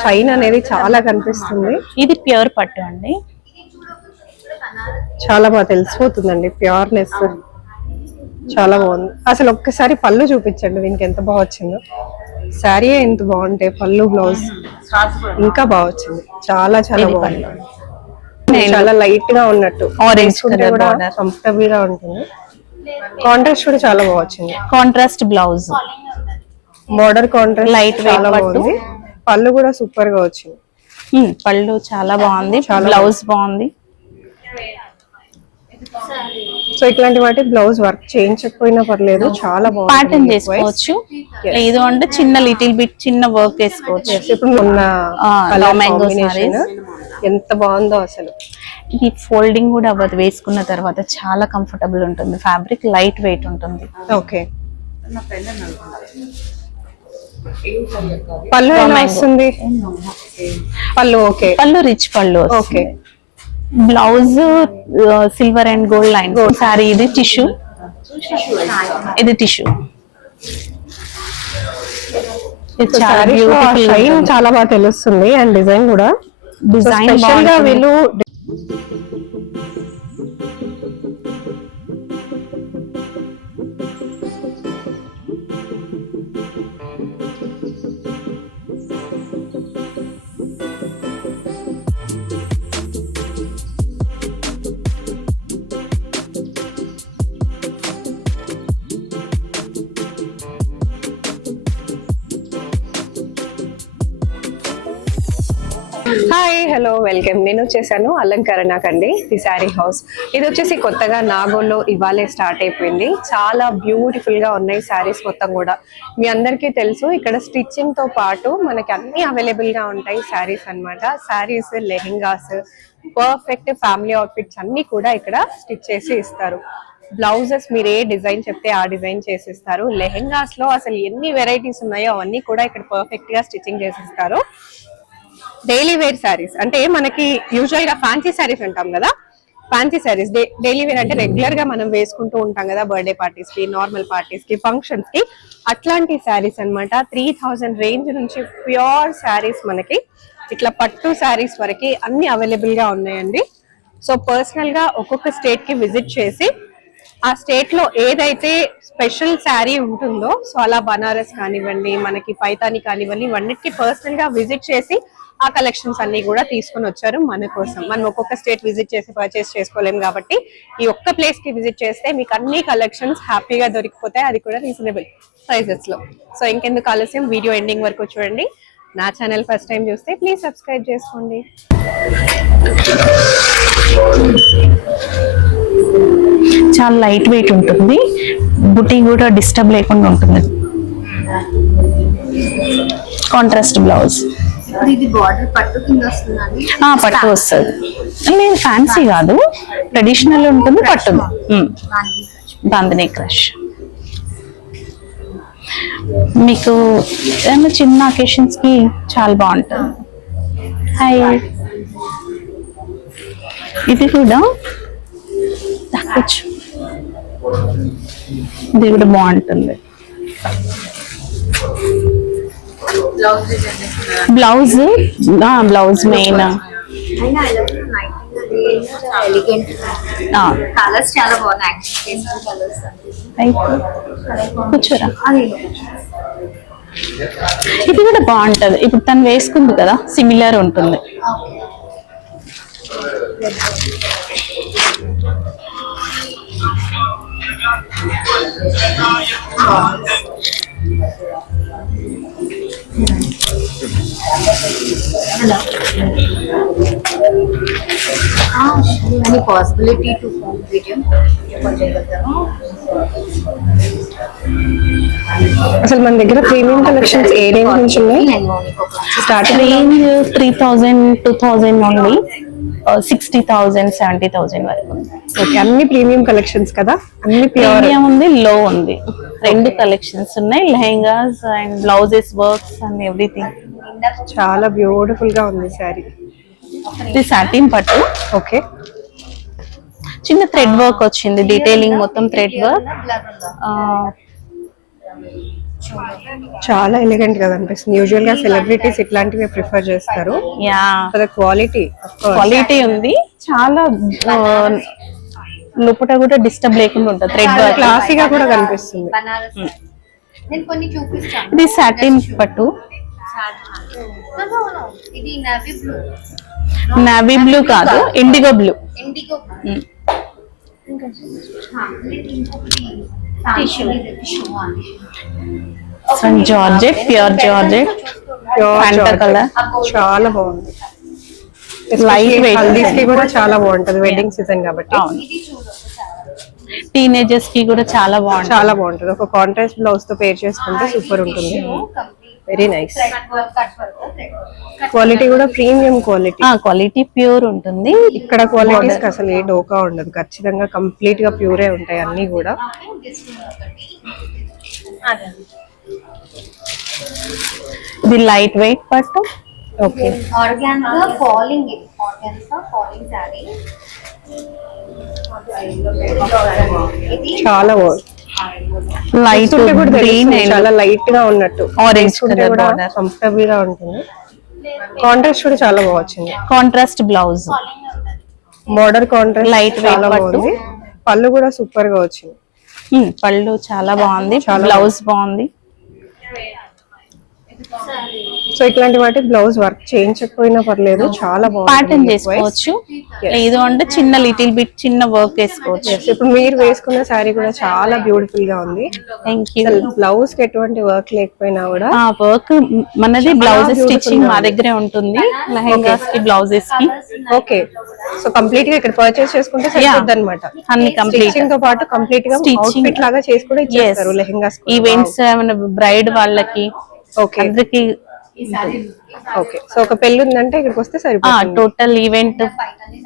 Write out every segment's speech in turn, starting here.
Shine అనేది చాలా కనిపిస్తుంది. ఇది ప్యూర్ పట్టు అండి, చాలా బాగా తెలిసిపోతుందండి ప్యూర్నెస్. చాలా బాగుంది. అసలు ఒక్కసారి పళ్ళు చూపించండి, దీనికి ఎంత బాగా వచ్చిందో. శారీ ఎంత బాగుంటే పళ్ళు బ్లౌజ్ ఇంకా బాగా వచ్చింది. చాలా చాలా బాగుంది. చాలా లైట్ గా ఉన్నట్టు ఆరెంజ్ కలర్ కూడా కంఫర్టబుల్ గా ఉంటుంది. కాంట్రాస్ట్ కూడా చాలా బాగా వచ్చింది. Contrast blouse, border contrast light చాలా బాగుంది. పళ్ళు కూడా సూపర్ గా వచ్చింది. పళ్ళు చాలా బాగుంది, బ్లౌజ్ బాగుంది. సో ఇట్లాంటి వాటి బ్లౌజ్ వర్క్ చేయించకపోయినా పర్లేదు, చాలా బాగుంది. ప్యాటర్న్ చేసుకోవచ్చు, లేదు అంటే చిన్న లిటిల్ బిట్ చిన్న వర్క్ వేసుకోవచ్చు. ఇప్పుడు ఉన్న కాంబినేషన్ ఎంత బాగుందో అసలు. ఇది ఫోల్డింగ్ కూడా అవ్వదు, వేసుకున్న తర్వాత చాలా కంఫర్టబుల్ ఉంటుంది. ఫ్యాబ్రిక్ లైట్ వెయిట్ ఉంటుంది. ఓకే, పళ్ళు ఎలా వస్తుంది? పళ్ళు ఓకే, పళ్ళు రిచ్ పళ్ళు. Okay, blouse silver and gold line sorry. ఇది టిష్యూ, ఇది టిష్యూ. చాలా బాగా తెలుస్తుంది. అండ్ డిజైన్ కూడా డిజైన్ గా వీళ్ళు హాయ్ హలో వెల్కమ్. నేను వచ్చేసాను అలంకరణకండి, ది శారీ హౌస్. ఇది వచ్చేసి కొత్తగా నాగోల్లో ఇవాళే స్టార్ట్ అయిపోయింది. చాలా బ్యూటిఫుల్ గా ఉన్నాయి శారీస్ మొత్తం కూడా. మీ అందరికీ తెలుసు, ఇక్కడ స్టిచ్చింగ్ తో పాటు మనకి అన్ని అవైలబుల్ గా ఉంటాయి శారీస్ అన్నమాట. Saris, lehengas, perfect family outfits అన్ని కూడా ఇక్కడ స్టిచ్ చేసి ఇస్తారు. బ్లౌజెస్ మీరు ఏ డిజైన్ చెప్తే ఆ డిజైన్ చేసిస్తారు. లెహెంగాస్ లో అసలు ఎన్ని వెరైటీస్ ఉన్నాయో అవన్నీ కూడా ఇక్కడ పర్ఫెక్ట్ గా స్టిచ్చింగ్ చేసిస్తారు. డైలీ వేర్ శారీస్ అంటే మనకి యూజువల్ గా ఫ్యాన్సీ శారీస్ అంటాం కదా, ఫ్యాన్సీ శారీస్ డైలీ వేర్ అంటే రెగ్యులర్ గా మనం వేసుకుంటూ ఉంటాం కదా, బర్త్డే పార్టీస్ కి, నార్మల్ పార్టీస్ కి, ఫంక్షన్స్ కి. అట్లాంటి శారీస్ అన్నమాట. 3000 రేంజ్ నుంచి ప్యూర్ శారీస్ మనకి ఇట్లా పట్టు శారీస్ వరకు అన్ని అవైలబుల్ గా ఉన్నాయండి. సో పర్సనల్ గా ఒక్కొక్క స్టేట్ కి విజిట్ చేసి ఆ స్టేట్ లో ఏదైతే స్పెషల్ శారీ ఉంటుందో, సో అలా బనారస్ కానివ్వండి, మనకి పైతాని కానివ్వండి, ఇవన్నిటికీ పర్సనల్ గా విజిట్ చేసి ఆ కలెక్షన్స్ అన్ని కూడా తీసుకొని వచ్చారు మన కోసం. మనం ఒక్కొక్క స్టేట్ విజిట్ చేసి పర్చేస్ చేసుకోలేము కాబట్టి ఈ ఒక్క ప్లేస్ కి విజిట్ చేస్తే మీకు అన్ని కలెక్షన్స్ హ్యాపీగా దొరికిపోతాయి, అది కూడా రీజనబుల్ ప్రైసెస్ లో. సో ఇంకెందుకు ఆలస్యం, వీడియో ఎండింగ్ వరకు చూడండి. నా ఛానల్ ఫస్ట్ టైం చూస్తే ప్లీజ్ సబ్స్క్రైబ్ చేసుకోండి. చాలా లైట్ వెయిట్ ఉంటుంది, బుటీ కూడా డిస్టర్బ్ లేకుండా ఉంటుంది. కాంట్రాస్ట్ బ్లౌజ్, పట్టు వస్తుంది. లేదు ఫ్యాన్సీ కాదు, ట్రెడిషనల్ ఉంటుంది. పట్టు బాందినీ క్రష్. మీకు ఏమైనా చిన్న అకేషన్స్ కి చాలా బాగుంటుంది. హాయ్, ఇది కూడా తక్కువ, ఇది కూడా బాగుంటుంది. బ్లౌజ్ బ్లౌజ్ మెయిన్ కూర్చోరా. ఇది కూడా బాగుంటది. ఇప్పుడు తను వేసుకుంది కదా, సిమిలర్ ఉంటుంది. any possibility to film video అసలు మన దగ్గర ప్రీమియం కలెక్షన్స్ ఏ రేంజ్ నుంచి ఉన్నాయి? స్టార్టింగ్ రేంజ్ 3000 2000 ఓన్లీ, 60,000 70,000 వరకు. ఓకే, అన్ని ప్రీమియం కలెక్షన్స్ కదా, అన్ని ప్రీమియం ఉంది, లో ఉంది, రెండు కలెక్షన్స్ ఉన్నాయి. Lehengas and blouses, works and everything. చాలా బ్యూటిఫుల్ గా ఉంది శారీ. ఇది సాటిన్ పట్టు. ఓకే, చిన్న థ్రెడ్ వర్క్ వచ్చింది, డీటెయిలింగ్ మొత్తం థ్రెడ్ వర్క్. చాలా ఎలిగెంట్ గా అనిపిస్తుంది. యూజువల్ గా సెలబ్రిటీస్ ఇట్లాంటివి ప్రిఫర్ చేస్తారు. యా క్వాలిటీ క్వాలిటీ ఉంది చాలా. లోపల కూడా డిస్టర్బ్ లేకుండా ఉంటుంది. థ్రెడ్ వర్క్ క్లాసీగా కూడా కనిపిస్తుంది. బనారస్ నేను కొన్ని చూపిస్తాను. ఇది సాటిన్ పట్టు. ఇది నావీ బ్లూ. నావీ బ్లూ కాదు, IndiGo blue. IndiGo tissue georgette, pure georgette, Fanta colour. చాలా బాగుంది. Light weight. హల్దీస్ కి కూడా చాలా బాగుంటది, వెడ్డింగ్ సీజన్ కాబట్టి. ఇది చూడు టీనేజర్స్ కి కూడా చాలా బాగుంటుంది. చాలా బాగుంటది. ఒక కాంట్రాస్ట్ బ్లౌజ్ తో పేర్ చేసుకుంటే సూపర్ ఉంటుంది. Very nice. క్వాలిటీ కూడా ప్రీమియం క్వాలిటీ. క్వాలిటీ ప్యూర్ ఉంటుంది. ఇక్కడ క్వాలిటీస్ అసలు ఏ డోకా ఉండదు. ఖచ్చితంగా కంప్లీట్ గా ప్యూరే ఉంటాయి అన్ని కూడా. ఇది లైట్ వెయిట్ పట్టు. Okay, organza falling. ఇది ఆర్గాన్జా ఫాలింగ్ సారీ. ఇది చాలా బాగుంది. లైట్ చూస్తుంటే కూడా గ్రీన్ తెలుస్తుంది, చాలా లైట్ గా ఉన్నట్టు. ఆరెంజ్ వేసుకుంటే కలర్ కూడా బార్డర్. కంఫర్టబుల్ గా ఉంటుంది. కాంట్రాస్ట్ కూడా చాలా బాగా వచ్చింది. Contrast blouse. Border contrast Light weight చాలా పట్టు. బాగుంది. పళ్ళు కూడా సూపర్ గా వచ్చింది. పళ్ళు చాలా బాగుంది. చాలా బ్లౌజ్ బాగుంది. సో ఇట్లాంటి వాటి బ్లౌజ్ వర్క్ చేయించకపోయినా పర్లేదు, చాలా ప్యాటర్న్ బాగుంది. చేసుకోవచ్చు. లేదు అంటే చిన్న లిటిల్ బిట్ చిన్న వర్క్ వేసుకోవచ్చు. ఇప్పుడు మీరు వేసుకున్న శారీ కూడా చాలా బ్యూటిఫుల్ గా ఉంది. Thank you. బ్లౌజ్ కి ఎటువంటి వర్క్ లేకపోయినా కూడా వర్క్ మనది బ్లౌజ్ beautiful స్టిచ్చింగ్ గా మా ఉంది. దగ్గరే ఉంటుంది. లెహంగాస్ కి బ్లౌజెస్ కి ఓకే. సో కంప్లీట్ గా ఇక్కడ పర్చేస్ చేసుకుంటే సరిపోద్ది అనమాట. అన్ని కంప్లీట్ స్టిచ్చింగ్ తో పాటు కంప్లీట్ గా Stitching. అవుట్ఫిట్ లాగా చేసి కూడా ఇచ్చేస్తారు లెహంగాస్. ఈవెంట్స్ ఏమైనా బ్రైడ్ వాళ్ళకి ఓకే అందరికి ఓకే. సో ఒక పెళ్లి ఉందంటే ఇక్కడికి వస్తే సరిపోతుంది. Total event.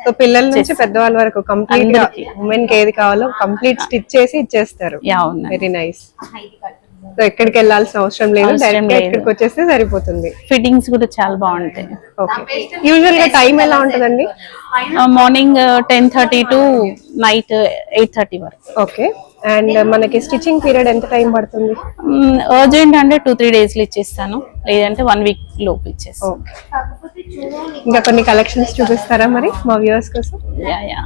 సో పిల్లల నుంచి పెద్దవాళ్ళ వరకు కంప్లీట్ గా అందరికీ. ఉమెన్ కి ఏది కావాలో కంప్లీట్ స్టిచ్ చేసి ఇచ్చేస్తారు. Very nice. సో ఎక్కడికి వెళ్ళాల్సిన అవసరం లేదు, అవసరం డైరెక్ట్ గా లేదు. ఇక్కడికి వచ్చేస్తే సరిపోతుంది. ఫిట్టింగ్స్ కూడా చాలా బాగుంటాయి. ఓకే. యూజువల్ గా టైం ఎలా ఉంటదండి? మార్నింగ్ 10:30 టు నైట్ 8:30 వరకు. ఓకే. అండ్ మనకి స్టిచ్చింగ్ పీరియడ్ ఎంత టైం పడుతుంది? అర్జెంట్ అంటే 2-3 డేస్ లో ఇచ్చేస్తాను, లేదంటే 1 వీక్ లోపు ఇచ్చేస్తాను. ఓకే. ఇంకా కొన్ని కలెక్షన్స్ చూపిస్తారా మరి మా వ్యూవర్స్ కోసం? Yeah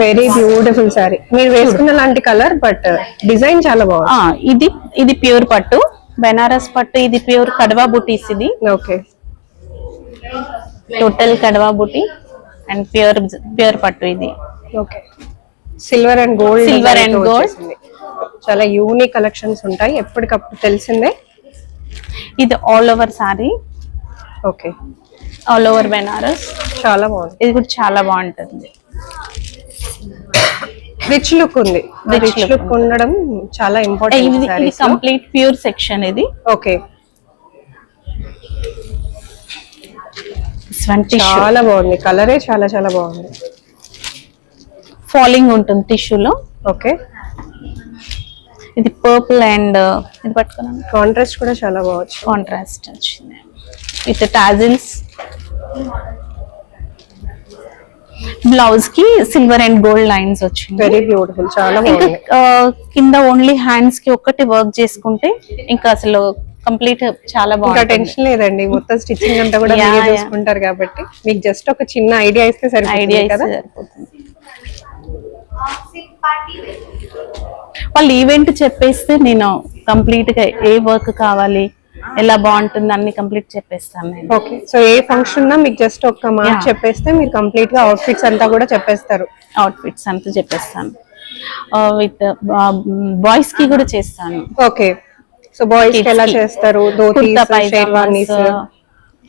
very beautiful sorry. మీరు వేసుకున్న లాంటి కలర్, బట్ డిజైన్ చాలా బాగుంది. ఇది ప్యూర్ పట్టు, బెనారస్ పట్టు. ఇది ప్యూర్ కడవా బుటీస్. ఇది okay. Total కడవా buti and pure పట్టు. ఇది okay. Silver and gold. Silver and gold. చాలా యూనిక్ కలెక్షన్స్ ఉంటాయి ఎప్పటికప్పుడు, తెలిసిందే. ఇది all over sari, okay. All over Banaras. చాలా బాగుంది. ఇది కూడా చాలా బాగుంటుంది. రిచ్ లుక్ ఉంది. రిచ్ లుక్ ఉండడం చాలా ఇంపార్టెంట్ ఇది సారీస్. Complete pure section. ఇది ఓకే. చాలా చాలా బాగుంది. కలరే చాలా చాలా బాగుంది. ఫాలింగ్ ఉంటుంది టిష్యూలో. ఓకే. ఇది పర్పుల్ అండ్ ఇది పట్టుకున్నాను. కాంట్రాస్ట్ కూడా చాలా బాగుంది. కాంట్రాస్ట్ వచ్చింది విత్ టాజిల్స్. బ్లౌజ్ కి సిల్వర్ అండ్ గోల్డ్ లైన్స్ వచ్చింది. Very beautiful. చాలా ఇంకా బాగుంది. కింద ఓన్లీ హ్యాండ్స్ కి ఒక్కటి వర్క్ చేసుకుంటే ఇంకా అసలు కంప్లీట్ చాలా ఇంకా బాగుంటుంది. టెన్షన్ లేదండి, మొత్తం స్టిచ్చింగ్ అంతా కూడా Yeah, మీరే yeah. చూసుకుంటారు కాబట్టి మీకు జస్ట్ ఒక చిన్న ఐడియా ఇస్తే ఐడియా సరిపోతుంది కదా. సరిపోతుంది. వాళ్ళు ఈవెంట్ చెప్పేస్తే నేను కంప్లీట్ గా ఏ వర్క్ కావాలి, ఎలా బాగుంటుంది అన్ని కంప్లీట్ చెప్పేస్తాను నేను. ఓకే. సో ఏ ఫంక్షన్ ఉన్నా మీకు జస్ట్ ఒక మాట Yeah. చెప్పేస్తే మీరు కంప్లీట్ గా అవుట్ఫిట్స్ అంతా కూడా చెప్పేస్తారు. అవుట్ఫిట్స్ అంతా చెప్పేస్తాను. విత్ బాయ్స్ కి కూడా చేస్తాను. ఓకే. సో బాయ్స్ కి ఎలా చేస్తారు? ధోతీస్, కుర్తా పైజామాస్ షేర్వానీస్,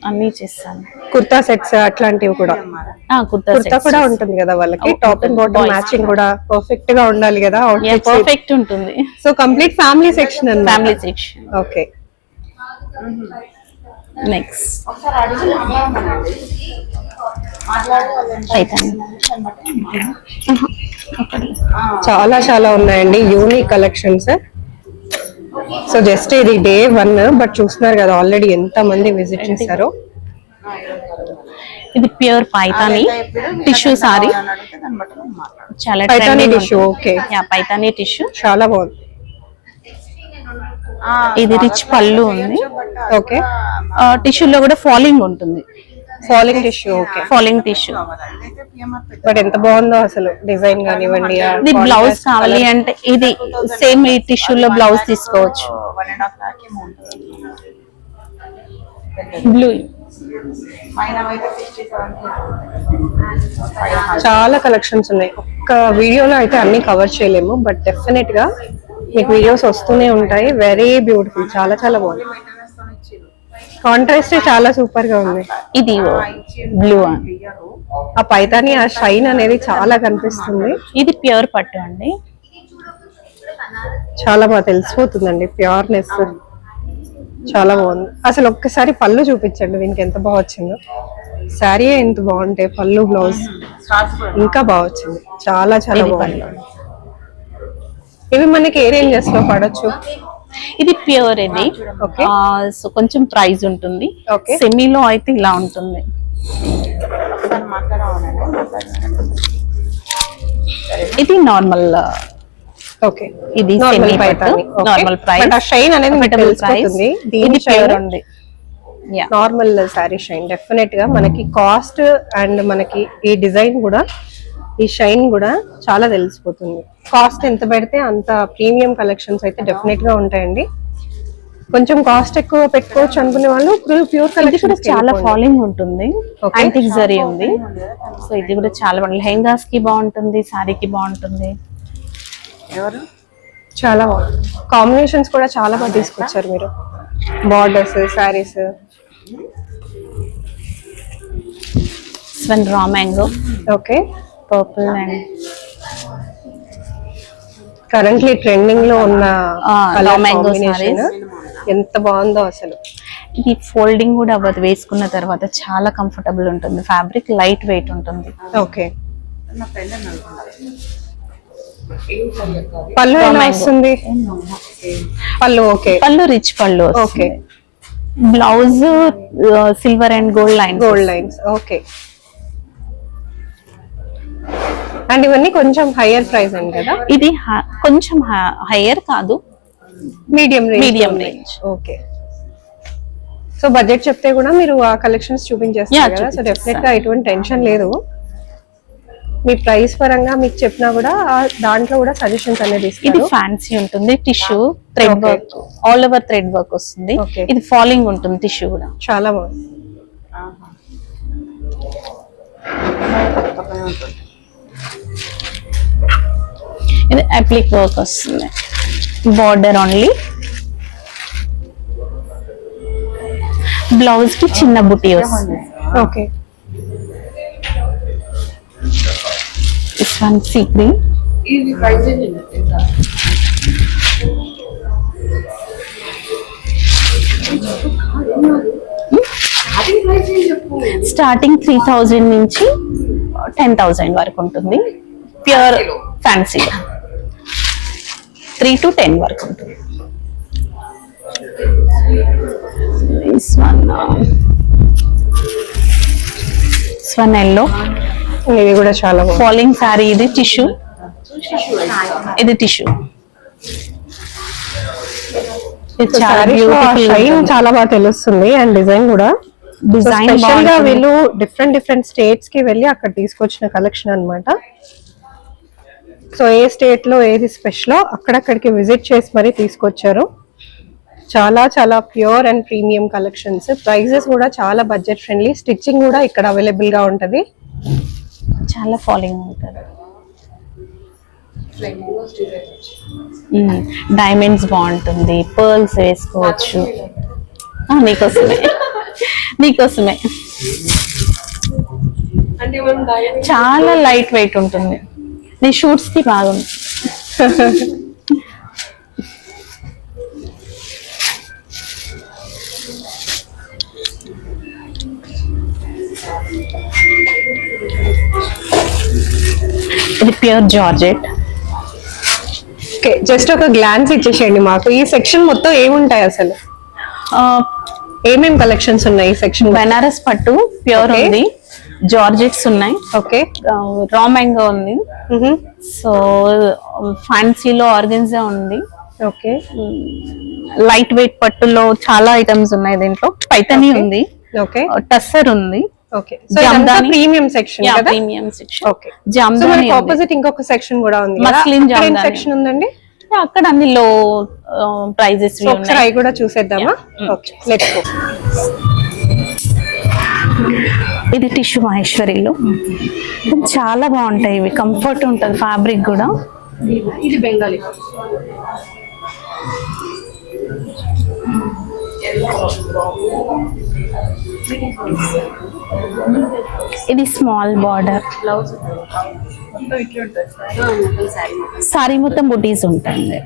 అన్ని చేస్తాను. కుర్తా సెట్స్ అట్లాంటివి కూడా. కుర్తా కూడా ఉంటుంది కదా వాళ్ళకి, టాప్ అండ్ బాటమ్ మ్యాచింగ్ కూడా పర్ఫెక్ట్ గా ఉండాలి కదా అవుట్ఫిట్. పర్ఫెక్ట్ ఉంటుంది. సో కంప్లీట్ ఫ్యామిలీ సెక్షన్ అన్నమాట. Family section. ఓకే. నెక్స్ట్ అయితే చాలా చాలా ఉన్నాయండి యూనిక్ కలెక్షన్స్. సో జస్ట్ ఇది డే 1, బట్ చూస్తున్నారు కదా ఆల్రెడీ ఎంత మంది విజిట్ చేశారో. ఇది ప్యూర్ పైతాని టిష్యూ సారీ, చాలా Paithani tissue. Okay, Paithani tissue. చాలా బాగుంది. ఇది రిచ్ పళ్ళు ఉంది. ఓకే, టిష్యూలో కూడా ఫాలింగ్ ఉంటుంది, falling tissue. Okay, falling tissue. But ఎంత బాగుందో అసలు డిజైన్ కానివ్వండి. ఇది బ్లౌజ్ కావాలి అంటే ఇది సేమ్ ఈ టిష్యూలో బ్లౌజ్ తీసుకోవచ్చు. బ్లూ చాలా కలెక్షన్స్ ఉన్నాయి. ఒక్క వీడియోలో అయితే అన్ని కవర్ చేయలేము, బట్ డెఫినెట్ గా మీకు వీడియోస్ వస్తూనే ఉంటాయి. వెరీ బ్యూటిఫుల్, చాలా చాలా బాగుంది. కాంట్రాస్ట్ చాలా సూపర్ గా ఉంది. ఇది బ్లూ, ఆ పైతాని ఆ షైన్ అనేది చాలా కనిపిస్తుంది. ఇది ప్యూర్ పట్టు అండి, చాలా బాగా తెలిసిపోతుందండి ప్యూర్నెస్. చాలా బాగుంది. అసలు ఒక్కసారి పళ్ళు చూపించండి, దీనికి ఎంత బాగా వచ్చిందో. శారీ ఎంత బాగుంటే పళ్ళు బ్లౌజ్ ఇంకా బాగా వచ్చింది. చాలా చాలా బాగుంది. ఇవి మనకి ఏ రేంజెస్ లో పడొచ్చు? ఇది ప్యూర్. ఇది Okay. సో కొంచెం ప్రైస్ ఉంటుంది. Okay. సెమీలో అయితే ఇలా ఉంటుంది. ఇది నార్మల్. ఓకే, ఇది నార్మల్ semi పైతాని. పట్టు, నార్మల్ ప్రైస్. బట్ ఆ షైన్ అనేది మీకు తెలిసిపోతుంది. ఇది ప్యూర్ ఉంది. నార్మల్ సారీ షైన్ డెఫినెట్ గా మనకి కాస్ట్ అండ్ మనకి ఈ డిజైన్ కూడా ఈ షైన్ కూడా చాలా తెలిసిపోతుంది. కాస్ట్ ఎంత పెడితే అంత ప్రీమియం కలెక్షన్స్ అయితే డెఫినెట్ గా ఉంటాయండి. కొంచెం కాస్ట్ ఎక్కువ పెట్టుకోవచ్చు అనుకునే వాళ్ళు ప్యూర్ ఇది కలెక్షన్ కూడా చాలా ఫాలింగ్ ఉంటుంది. Okay. యాంటిక్ జరీ ఉంది. సో ఇది కూడా చాలా బాగుంది. లెహంగాస్ కి బాగుంటుంది, సారీకి బాగుంటుంది. చాలా బాగుంది. కాంబినేషన్స్ కూడా చాలా బాగా తీసుకొచ్చారు మీరు. Borders, saris. Raw mango, okay, purple and currently trending లో ఉన్న raw mango కాంబినేషన్ ఎంత బాగుందో అసలు. ఇది ఫోల్డింగ్ కూడా అవ్వదు, వేసుకున్న తర్వాత చాలా కంఫర్టబుల్ ఉంటుంది. ఫ్యాబ్రిక్ లైట్ వెయిట్ ఉంటుంది. ఓకే, పళ్ళు ఎలా వస్తుంది? పళ్ళు ఓకే, పళ్ళు రిచ్ పళ్ళు. Okay, blouse silver and gold line. Gold lines. Okay, and ఇవన్నీ కొంచెం హైయర్ ప్రైస్ అండి కదా? ఇది కొంచెం హైయర్ కాదు, medium range. Medium range. Okay, so budget చెప్తే కూడా మీరు ఆ కలెక్షన్స్ చూపించేస్తారు కదా. సో డెఫినెట్ గా ఎటువంటి టెన్షన్ లేదు. మీ ప్రైస్ పరంగా మీకు చెప్పినా కూడా దాంట్లో కూడా సజెషన్స్ అనేది ఇది ఇస్తారు. ఫ్యాన్సీ ఉంటుంది. Tissue thread Okay. Work, all over thread work వస్తుంది. Okay. ఇది ఫాలింగ్ ఉంటుంది. టిష్యూ కూడా చాలా బాగుంది. ఇది అప్లిక్ వర్క్ వస్తుంది. Border only. బ్లౌజ్ కి చిన్న బుటీ వస్తుంది. Okay, this one sea green. Starting 3000 నుంచి 10,000 వరకు ఉంటుంది. ప్యూర్ ఫ్యాన్సీ 3 to 10 వరకు ఉంటుంది. This one yellow. ఇది కూడా చాలా బాగుంది. Falling sorry. ఇది టిష్యూ, ఇది టిష్యూ. ఇది చాలా బ్యూటిఫుల్. షైన్ చాలా బాగా తెలుస్తుంది అండ్ డిజైన్ కూడా. డిజైన్ స్పెషల్ గా వీళ్ళు డిఫరెంట్ స్టేట్స్ కి వెళ్ళి అక్కడ తీసుకొచ్చిన కలెక్షన్ అన్నమాట. సో ఏ స్టేట్ లో ఏది స్పెషల్ అక్కడక్కడికి విజిట్ చేసి మరీ తీసుకొచ్చారు. చాలా చాలా pure and premium collections. Prices కూడా చాలా బడ్జెట్ ఫ్రెండ్లీ. స్టిచ్చింగ్ కూడా ఇక్కడ అవైలబుల్ గా ఉంటది. చాలా ఫాలింగ్ ఉంటుంది. డైమండ్స్ బాగుంటుంది. పర్ల్స్ వేసుకోవచ్చు. నీకోసమే, నీకోసమే. చాలా లైట్ వెయిట్ ఉంటుంది. నీ షూట్స్ కి బాగుంది. ఇది ప్యూర్ జార్జెట్. ఓకే, జస్ట్ ఒక గ్లాన్స్ ఇచ్చేసేయండి మాకు. ఈ సెక్షన్ మొత్తం ఏముంటాయి అసలు? ఏమేం కలెక్షన్స్ ఉన్నాయి ఈ సెక్షన్? బెనారస్ పట్టు ప్యూర్ Okay. ఉంది. జార్జెట్స్ ఉన్నాయి, ఓకే. రా మ్యాంగో ఉంది, సో ఫ్యాన్సీలో ఆర్గన్జా ఉంది, ఓకే. లైట్ వెయిట్ పట్టులో చాలా ఐటమ్స్ ఉన్నాయి దీంట్లో. పైతని Okay. ఉంది, ఓకే. టస్సర్ ఉంది, ఓకే. సో ఇదంతా ప్రీమియం సెక్షన్ కదా? Premium section. Okay. So Jamdani మనకి ఆపోజిట్ ఇంకొక సెక్షన్ కూడా ఉంది కదా? మస్లిన్ అక్కడ ఏం జామ్దాని. సెక్షన్ ఉందండి? అక్కడ అన్ని లో ప్రైజెస్ సో ఒకసారి అవి కూడా చూసేద్దామా? Okay, let's go. ఇది టిష్యూ మహేశ్వరిలో చాలా బాగుంటాయి ఇవి, కంఫర్ట్ ఉంటుంది, ఫ్యాబ్రిక్ కూడా. ఇది బెంగాలీ. ఇది స్మాల్ బార్డర్, సారీ మొత్తం బుటీస్ ఉంటుంది.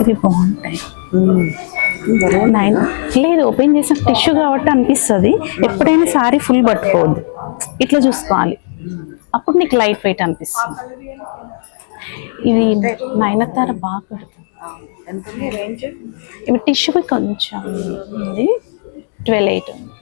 ఇవి బాగుంటాయి. లేదు, ఓపెన్ చేసిన టిష్యూ కాబట్టి అనిపిస్తుంది. ఎప్పుడైనా సారీ ఫుల్ పట్టుకోవద్దు, ఇట్లా చూసుకోవాలి, అప్పుడు నీకు లైట్ వెయిట్ అనిపిస్తుంది. ఇది నయనతార బాగా పెడుతుంది. ఇవి టిష్యూ కొంచెం ఉంది, 12.8 ఉంది.